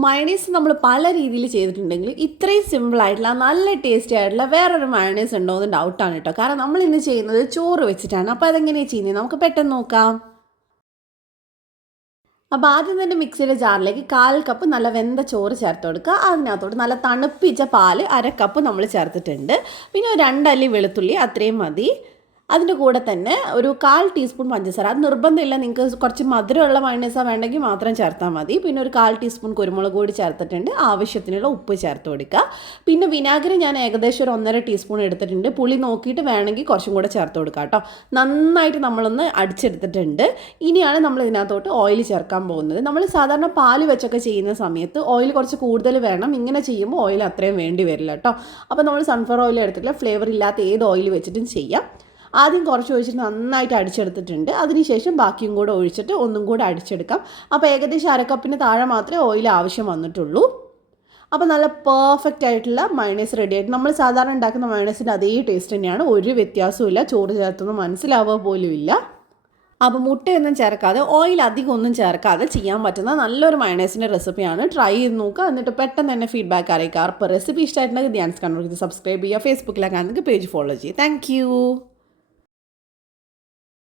Mayonnaise നമ്മൾ പല രീതിയിൽ ചെയ്തിട്ടുണ്ടെങ്കിൽ ഇത്രയും സിമ്പിൾ ആയിട്ടുള്ള നല്ല ടേസ്റ്റി ആയിട്ടുള്ള വേറൊരു മയണീസ് ഉണ്ടോ എന്ന് ഡൗട്ടാണ് കേട്ടോ കാരണം നമ്മൾ ഇന്ന് ചെയ്യുന്നത് ചോറ് വെച്ചിട്ടാണ്. അപ്പോൾ അതെങ്ങനെയാണ് ചെയ്യുന്നത് നമുക്ക് പെട്ടെന്ന് നോക്കാം. അപ്പോൾ ആദ്യം തന്നെ മിക്സിയുടെ ജാറിലേക്ക് കാൽ കപ്പ് നല്ല വെന്ത ചോറ് ചേർത്ത് കൊടുക്കുക. അതിനകത്തോട്ട് നല്ല തണുപ്പിച്ച പാൽ അര കപ്പ് നമ്മൾ ചേർത്തിട്ടുണ്ട്. പിന്നെ ഒരു രണ്ടല്ലി വെളുത്തുള്ളി അത്രയും മതി. അതിന്റെ കൂടെ തന്നെ ഒരു കാൽ ടീസ്പൂൺ പഞ്ചസാര. അത് നിർബന്ധമില്ല. നിങ്ങൾക്ക് കുറച്ച് മധുരമുള്ള മയണൈസ വേണ്ടെങ്കിൽ മാത്രം ചേർത്താൽ മതി. പിന്നെ ഒരു കാൽ ടീസ്പൂൺ കുരുമുളക് കൂടി ചേർത്തിട്ടുണ്ട്. ആവശ്യത്തിനുള്ള ഉപ്പ് ചേർത്ത് കൊടുക്കുക. പിന്നെ വിനാഗിരി ഞാൻ ഏകദേശം ഒരു ഒന്നര ടീസ്പൂൺ എടുത്തിട്ടുണ്ട്. പുളി നോക്കിയിട്ട് വേണമെങ്കിൽ കുറച്ചും കൂടെ ചേർത്ത് കൊടുക്കുക കേട്ടോ. നന്നായിട്ട് നമ്മളൊന്ന് അടിച്ചെടുത്തിട്ടുണ്ട്. ഇനിയാണ് നമ്മൾ ഇതിനകത്തോട്ട് ഓയിൽ ചേർക്കാൻ പോകുന്നത്. നമ്മൾ സാധാരണ പാൽ വെച്ചൊക്കെ ചെയ്യുന്ന സമയത്ത് ഓയിൽ കുറച്ച് കൂടുതൽ വേണം. ഇങ്ങനെ ചെയ്യുമ്പോൾ ഓയിൽ അത്രയും വേണ്ടി വരില്ല കേട്ടോ. അപ്പോൾ നമ്മൾ സൺഫ്ലവർ ഓയിൽ എടുത്തിട്ടില്ല ഫ്ലേവർ ഇല്ലാത്ത ഏത് ഓയിൽ വെച്ചിട്ടും ചെയ്യാം. ആദ്യം കുറച്ച് ഒഴിച്ചിട്ട് നന്നായിട്ട് അടിച്ചെടുത്തിട്ടുണ്ട്. അതിനുശേഷം ബാക്കിയും കൂടെ ഒഴിച്ചിട്ട് ഒന്നും കൂടെ അടിച്ചെടുക്കാം. അപ്പോൾ ഏകദേശം അരക്കപ്പിന് താഴെ മാത്രമേ ഓയിൽ ആവശ്യം വന്നിട്ടുള്ളൂ. അപ്പോൾ നല്ല പെർഫെക്റ്റ് ആയിട്ടുള്ള മയണൈസ് റെഡി ആയിട്ട്. നമ്മൾ സാധാരണ ഉണ്ടാക്കുന്ന മയണൈസിന്റെ അതേ ടേസ്റ്റ് തന്നെയാണ്. ഒരു വ്യത്യാസവും ചോറ് ചേർത്തൊന്നും മനസ്സിലാവുക പോലും ഇല്ല. അപ്പോൾ മുട്ടയൊന്നും ചേർക്കാതെ ഓയിൽ അധികം ഒന്നും ചേർക്കാതെ ചെയ്യാൻ പറ്റുന്ന നല്ലൊരു മയണൈസിന്റെ റെസിപ്പിയാണ് ട്രൈ ചെയ്ത് നോക്കുക. എന്നിട്ട് പെട്ടെന്ന് തന്നെ ഫീഡ്ബാക്ക് അറിയിക്കുക. അപ്പോൾ റെസിപ്പി ഇഷ്ടമായിട്ടുണ്ടെങ്കിൽ ധ്യാൻസ് കണ്ണൂർ സബ്സ്ക്രൈബ് ചെയ്യുക. ഫേസ്ബുക്കിലൊക്കെ ആണെങ്കിൽ പേജ് ഫോളോ ചെയ്യുക. താങ്ക്